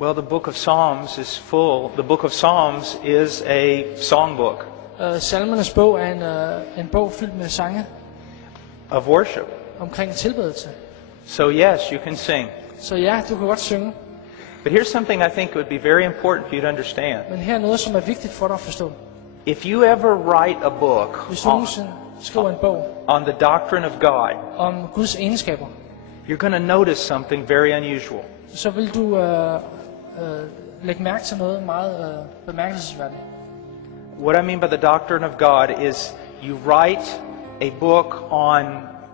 Well, the book of Psalms is full. The book of Psalms is a songbook Salmernes bog er en bog fyldt med sange of worship. omkring tilbedelse. So yes, you can sing. Så ja, du kan godt synge. But here's something I think would be very important for you to understand. Men her er noget, som er vigtigt for dig at forstå. If you ever write a book Hvis du nogensinde skriver en bog on the doctrine of God, om Guds egenskaber, you're going to notice something very unusual. så vil du lægge mærke til noget meget bemærkelsesværdigt. What I mean by the doctrine of God is you write a book on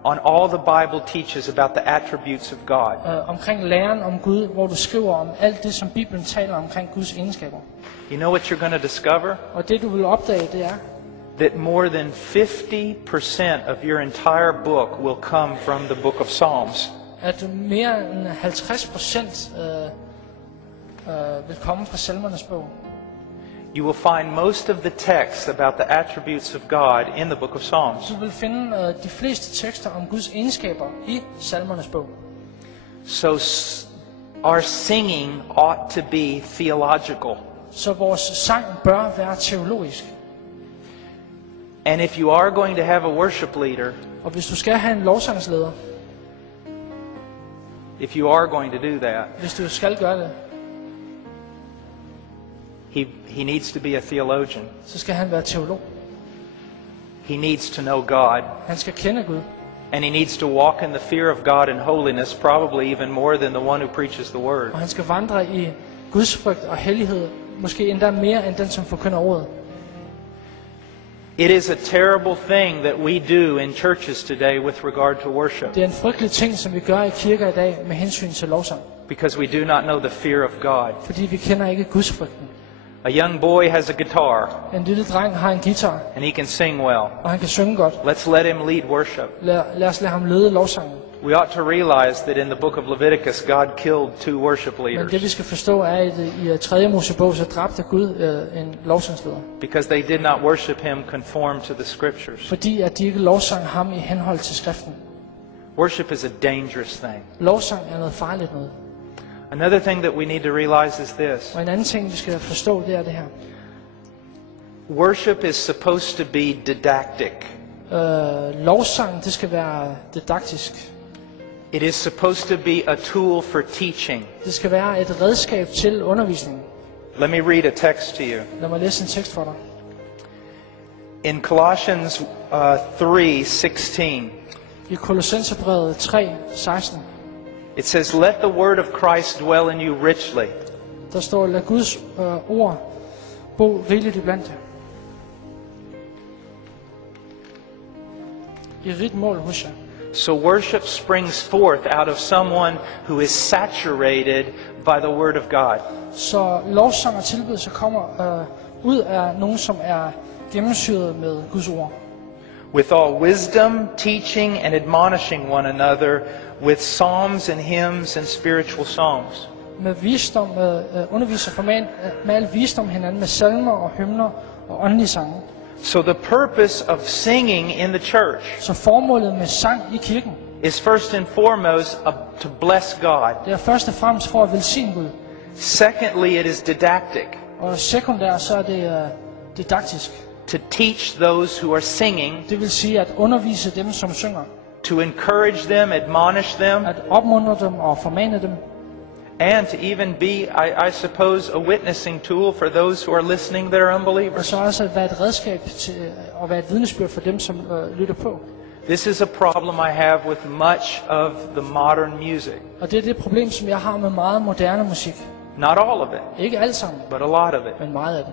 all the Bible teaches about the attributes of God. Omkring læren om Gud, hvor du skriver om alt det, som Bibelen taler omkring Guds egenskaber. You know what you're going to discover? Og det du vil opdage, det er, That more than 50% of your entire book will come from the book of Psalms. at mere end 50% vil komme fra Salmernes bog. You will find most of the texts about the attributes of God in the book of Psalms. Du vil finde de fleste tekster om Guds egenskaber i Salmernes bog. So our singing ought to be theological. Så vores sang bør være teologisk. And if you are going to have a worship leader, Og hvis du skal have en lovsangsleder, if you are going to do that, hvis du skal gøre det, he needs to be a theologian. så skal han være teolog. He needs to know God. Han skal kende Gud. And he needs to walk in the fear of God and holiness, probably even more than the one who preaches the word. Og han skal vandre i Guds frygt og hellighed, måske endda mere end den, som forkynder ordet. It is a terrible thing that we do in churches today with regard to worship, Det er en frygtelig ting, som vi gør i kirker i dag med hensyn til lovsang. because we do not know the fear of God. Fordi vi kender ikke Guds frygten. A young boy has a guitar, En lille dreng har en guitar, and he can sing well. og han kan synge godt. Let's let him lead worship. Lad os lade ham lede lovsangen. We ought to realize that in the book of Leviticus, God killed 2 worship Men det vi leaders skal forstå er, at i 3. Mosebog, så dræbte Gud en lovsangsleder. because they did not worship him conform to the scriptures. Fordi at de ikke lovsang ham i henhold til skriften. Worship is a dangerous thing. Lovsang er noget farligt noget. Another thing that we need to realize is this. Og en anden ting, vi skal forstå, det er det her. Worship is supposed to be didactic. Lovsang, det skal være didaktisk. It is supposed to be a tool for teaching. Det skal være et redskab til undervisning. Let me read a text to you. Lad mig læse en tekst for dig. In Colossians 3:16, I Kolossenserbrevet 3:16, it says, "Let the word of Christ dwell in you richly, der står, lad Guds ord bo rigeligt iblandt jer. I rigt mål hos jer. so worship springs forth out of someone who is saturated by the word of God." Så lovsang og tilbedelse kommer ud af nogen, som er gennemsyret med Guds ord. With all wisdom, teaching and admonishing one another with psalms and hymns and spiritual songs. Med visdom, underviser med al visdom hinanden, med salmer og hymner og åndelige sange. So the purpose of singing in the church Så formålet med sang i kirken, is first and foremost to bless God. det er først og fremmest for at velsigne Gud. Secondly, it is didactic, Og sekundært, så er det didaktisk. to teach those who are singing, Det vil sige at undervise dem, som synger. to encourage them, admonish them, At opmuntre dem og formane dem. and to even be, I suppose, a witnessing tool for those who are listening that are Og unbelievers. så også at være et redskab til at være et vidnesbyrd for dem, som lytter på. This is a problem I have with much of the modern music. Og det er det problem, som jeg har med meget moderne musik. Not all of it, Ikke alt sammen, but a lot of it. men meget af det.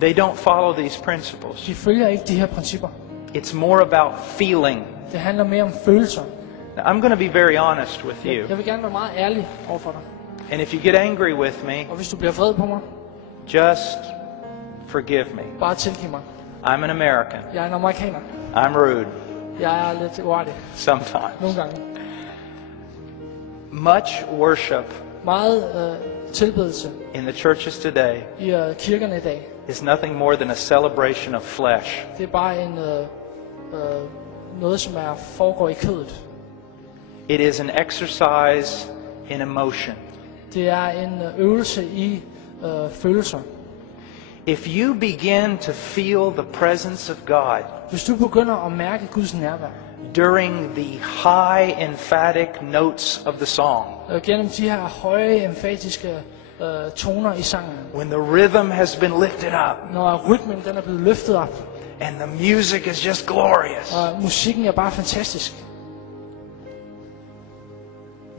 They don't follow these principles. De følger ikke de her principper. It's more about feeling. Det handler mere om følelser. Now, I'm going to be very honest with you. Jeg vil gerne være meget ærlig overfor dig. And if you get angry with me, Og hvis du bliver vred på mig, just forgive me. bare tilgiv mig. I'm an American. Jeg er en amerikaner. I'm rude Jeg er lidt uartig sometimes. nogle gange. Much worship Meget tilbedelse in the churches today i kirkerne i dag. is nothing more than a celebration of flesh. Det er bare noget, som foregår i kødet. It is an exercise in emotion. Det er en øvelse i følelser. If you begin to feel the presence of God Hvis du begynder at mærke Guds nærvær during the high emphatic notes of the song, gennem de her høje, emfatiske toner i sangen, when the rhythm has been lifted up når rytmen den er blevet løftet op, and the music is just glorious, og musikken er bare fantastisk,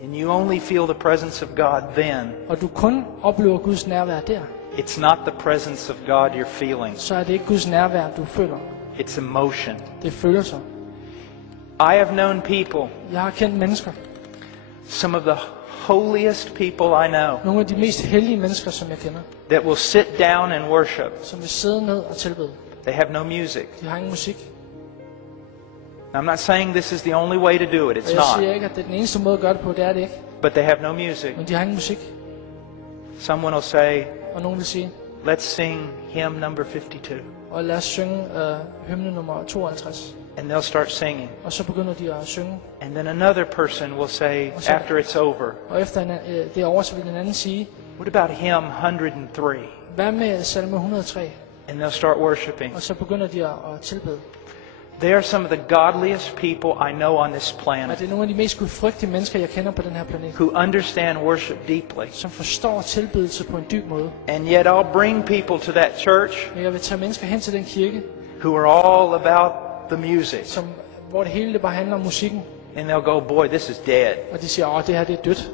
and you only feel the presence of God then, og du kun oplever Guds nærvær der, it's not the presence of God you're feeling, så er det ikke Guds nærvær, du føler. it's emotion. Det er følelser. I have known people, Jeg har kendt mennesker, some of the holiest people I know, nogle af de mest hellige mennesker, som jeg kender, that will sit down and worship. som vil sidde ned og tilbede. They have no music. De har ingen musik. Now, I'm not saying this is the only way to do it. Og It's jeg siger not. ikke, at det er den eneste måde at gøre det på, det er det ikke. But they have no music. Men de har ingen musik. Someone will say, Og nogen vil sige, let's sing hymn number 52. og lad os synge hymne nummer 52. And they'll start singing. Og så begynder de at synge. And then another person will say, Og så- after it's over, Og efter det er over, så vil den anden sige, what about hymn 103? hvad med salme 103? And they'll start worshiping. Og så begynder de at tilbede. They are some of the godliest people I know on this Og planet det er nogle af de mest gudfrygtige mennesker, jeg kender på den her planet, who understand worship deeply. som forstår tilbedelse på en dyb måde. And yet I'll bring people to that church Men jeg vil tage mennesker hen til den kirke, who are all about the music. hvor det hele det bare handler om musikken. And they'll go, boy, this is dead. Og de siger, det her det er dødt.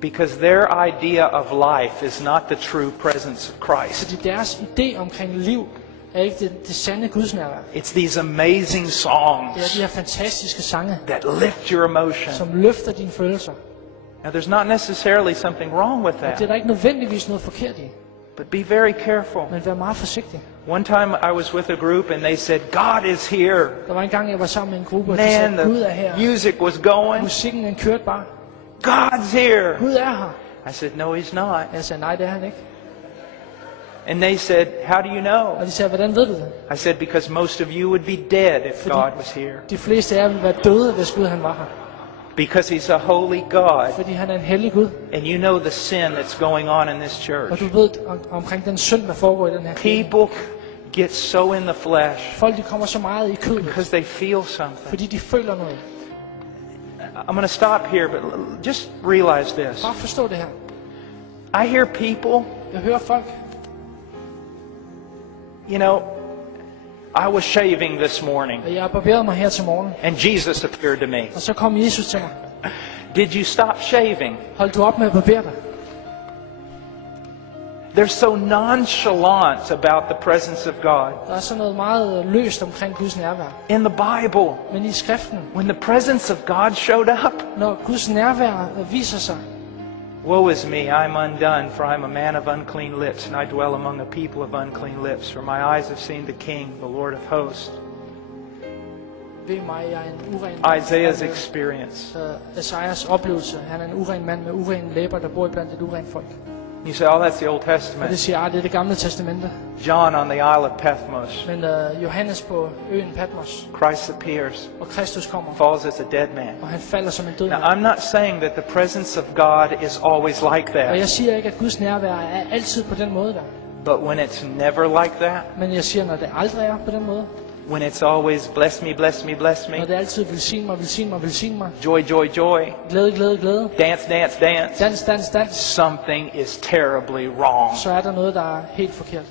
Because their idea of life is not the true presence of Christ. Fordi deres idé omkring liv er ikke det sande Guds nærvær. It's these amazing Det er songs de her fantastiske sange, that lift your emotion. som løfter dine følelser. Now, there's not necessarily something wrong with Og det er that, der ikke nødvendigvis noget forkert i. but be very careful. Men vær meget forsigtig. One time I was with a group and they said, God is here. Der var en gang, jeg var sammen med en gruppe, og de Man, sagde, Gud er her. the music was going. Musikken den kørte bare. God's here. Gud er her. I said, no, he's not. Jeg sagde, nej, det er han ikke. And they said, how do you know? Og de sagde, hvordan ved du det? I said, because most of you would be dead if God was here. De fleste af jer ville være døde, hvis Gud han var her. Because he's a holy God. Fordi han er en hellig Gud. And you know the sin that's going on in this church. Og du ved omkring den synd, der foregår i den her kirke. People get so in the flesh Folk de kommer så meget i kødet, because they feel something. fordi de føler noget. I'm going to stop here, but just realize this. Bare forstå det her. I hear people, Jeg hører folk. you know, I was shaving this morning Og jeg barberede mig her til morgen. and Jesus appeared to me. Og så kom Jesus til mig. Did you stop shaving? Hold du op med at barbere dig. They're so nonchalant about the presence of God. Der er sådan noget meget løst omkring Guds nærvær. In the Bible, Men i skriften, when the presence of God showed up, når Guds nærvær viser sig, woe is me, I'm undone, for I'm a man of unclean lips, and I dwell among a people of unclean lips. For my eyes have seen the King, the Lord of hosts. ved mig, jeg er en uren mand. Isaiah's experience. Esajas oplevelse. Han er en uren mand med urene læber, der bor iblandt et urent folk. You say, oh, that's the Old Og det Testament. siger, det er det gamle testamente. John on the Isle of Patmos. Men Johannes på øen Patmos, Christ appears, og Kristus kommer, falls as a dead man. og han falder som en død Now, mand. I'm not saying that the presence of God is always like Og jeg that. siger ikke, at Guds nærvær er altid på den måde der. But when it's never like that, Men jeg siger, når det aldrig er på den måde, when it's always bless me, bless me, bless når me, det altid velsign mig, velsign mig, velsign mig, joy, joy, joy, glæde, glæde, glæde, dance, dance, dance, dans, dans, dans, something is terribly wrong. så er der noget, der er helt forkert.